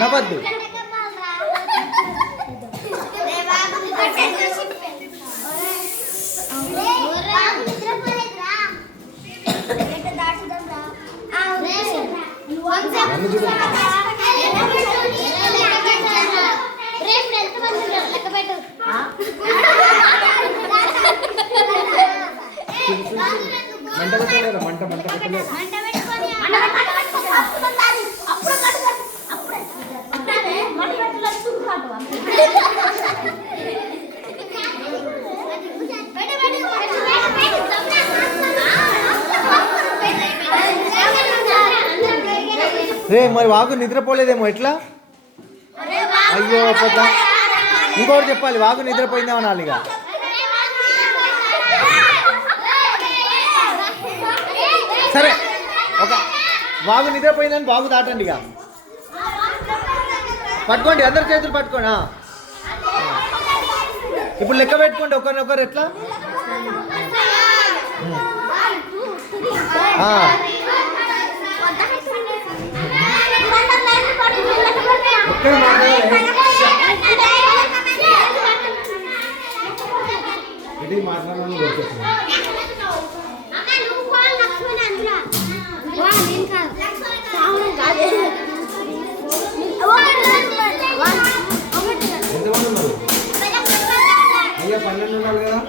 నవ్వద్దు. మంట మంట పెట్టలేదు. రే మరి వాగు నిద్రపోలేదేమో ఎట్లా? అయ్యో పోతా. ఇంకోటి చెప్పాలి, వాగు నిద్రపోయిందేమో అనాలి. ఇక సరే ఒక వాగు నిద్రపోయిందని వాగు దాటండి. ఇక పట్టుకోండి, అందరి చేతులు పట్టుకోండి. ఇప్పుడు లెక్క పెట్టుకోండి ఒకరినొకరు. ఎట్లా? అయ్యా 12 ఉండాలి కదా.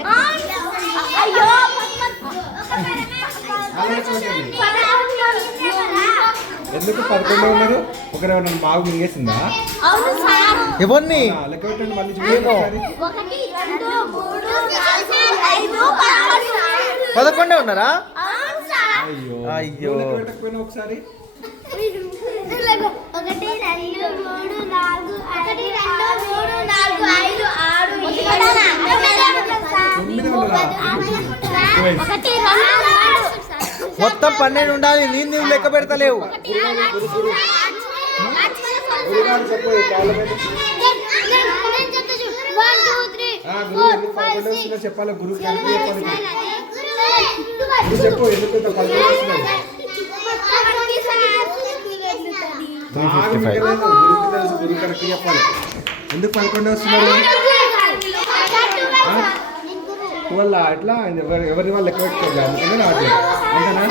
ఎందుకు 11 ఉన్నారు? ఒకరు బాగు మింగేసిందా? ఎవరిని లెక్క పెట్టండి మళ్ళీ. 11 ఉన్నారా? అయ్యో అయ్యో పెట్టకపోయినా ఒకసారి. 1 2 3 4 1 2 3 4 5 6 మొత్తం 12 ఉండాలి. నీవు లెక్క పెడతలేవు. చెప్పాలి గురువు చెప్పు. ఎందుకు గురువు కరెక్ట్ చెప్పాలి. ఎందుకు 11 వస్తున్నారు? వాళ్ళ అట్లా ఎవరి వాళ్ళు లెక్క పెట్టుకోవాలి. అందుకని రావట్లేదు అంతేనా?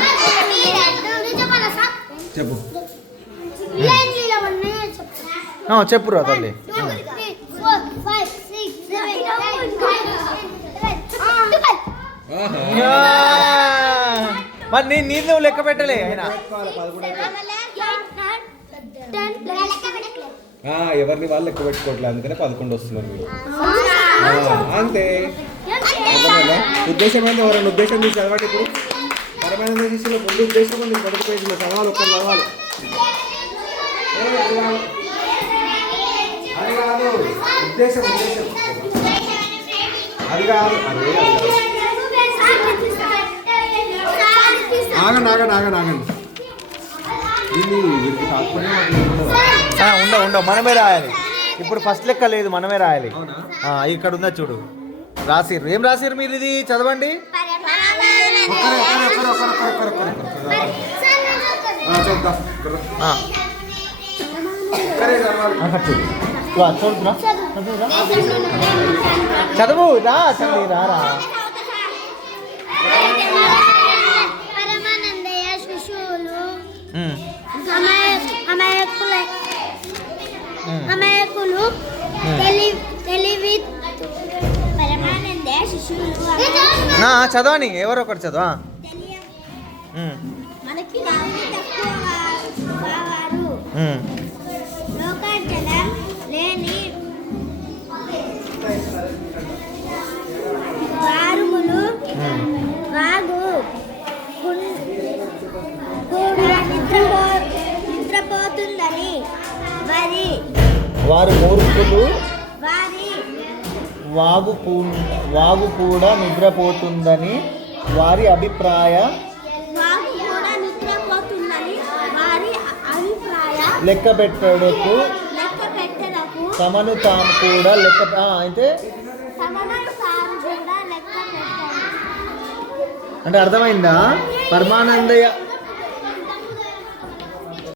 చెప్పు చెప్పురా తల్లి. మరి నీళ్ళు లెక్క పెట్టలే ఆయన. ఎవరిని వాళ్ళు లెక్క పెట్టుకోవట్లేదు, అందుకనే 11 వస్తున్నారు మీరు. అంతే. ఉద్దేశం ఏంటి? ఎవరైనా ఉద్దేశం మీరు చదవండి. ఇప్పుడు పరమైన శిష్యులో ముందు ఉద్దేశం ఉంది. మొదటి పేజీలో చదవాలి. ఒక్కరు చదవాలి. అది కాదు ఉద్దేశం. అది కాదు. ఆగండి. ఉండవు మనమే రాయాలి. ఇప్పుడు ఫస్ట్ లెక్క లేదు, మనమే రాయాలి. ఇక్కడ ఉందా చూడు, రాసిర్రు. ఏం రాసిర్రు మీరు? ఇది చదవండి. చదువు రా తల్లి, రారా. చదవని ఎవరో ఒకటి చదవా. నిద్రపోతుందని వారు మూర్ఖులు, వాగు కూడా నిద్రపోతుందని వారి అభిప్రాయ లెక్క పెట్టడకు తమను తాము కూడా లెక్క అయితే తమను తాము కూడా లెక్క పెట్టారు. అంటే అర్థమైందా? పరమానందయ్య